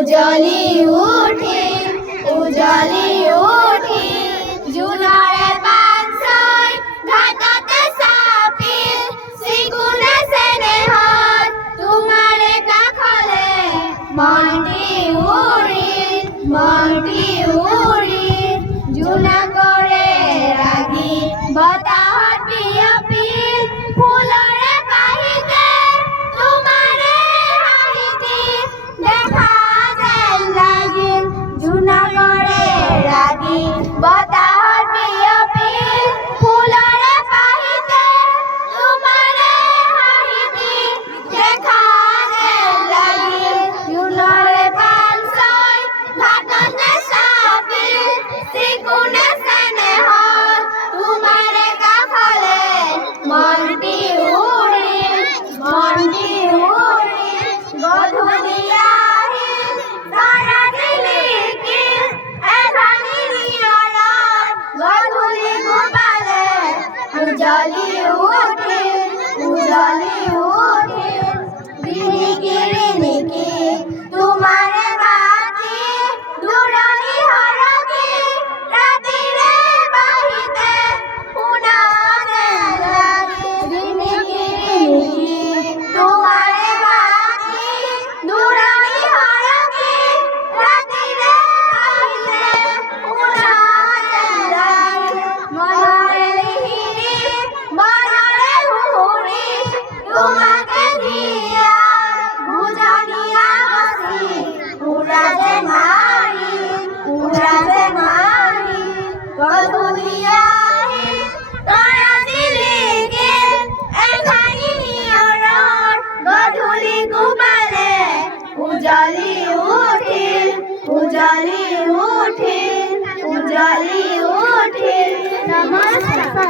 উজলি উঠি উজলি উঠি জুনৰে পাঞ্চয় ঘাটতে চাপিল চিকুণে চেনেহত তোমাৰে কাষলে মনটি উৰিল জোনাকৰে ৰাগি বতাহত বিয়পিল ফুলৰে পাহিতে তোমাৰে হাঁহিটি দেখা যেন লাগিল জোনাকৰে ৰাগি বতাহত বিয়পিল ফুলৰে পাহিতে তোমাৰে হাঁহিটি দেখা যেন লাগিল জোনৰে পাঞ্চয় ঘাটতে চাপিল চিকুণে চেনেহত তোমাৰে কাষলে মনটি উৰিল গধূলি আহিল তৰা জিলিকিল এধানি নিয়ৰত গধূলি গোপালে উজলি উঠিল ৰিণিকি তোমাৰে বাতি দূৰণি হৰকি ৰাতিৰে বাহিতে শুনা যেন লাগিল ৰিণিকি তোমাৰে বাতি দূৰণি হৰকি ৰাতিৰে বাহিতে শুনা যেন লাগিল মনৰে লিহিৰি মনৰে সুৰি তোমাকে দিয়া বুজনিয়া বসি উৰা যে মাৰি গধূলি আহিল তৰা জিলিকিল এধানি নিয়ৰত গধূলি গোপালে উজলি উঠিল নমস্কাৰ।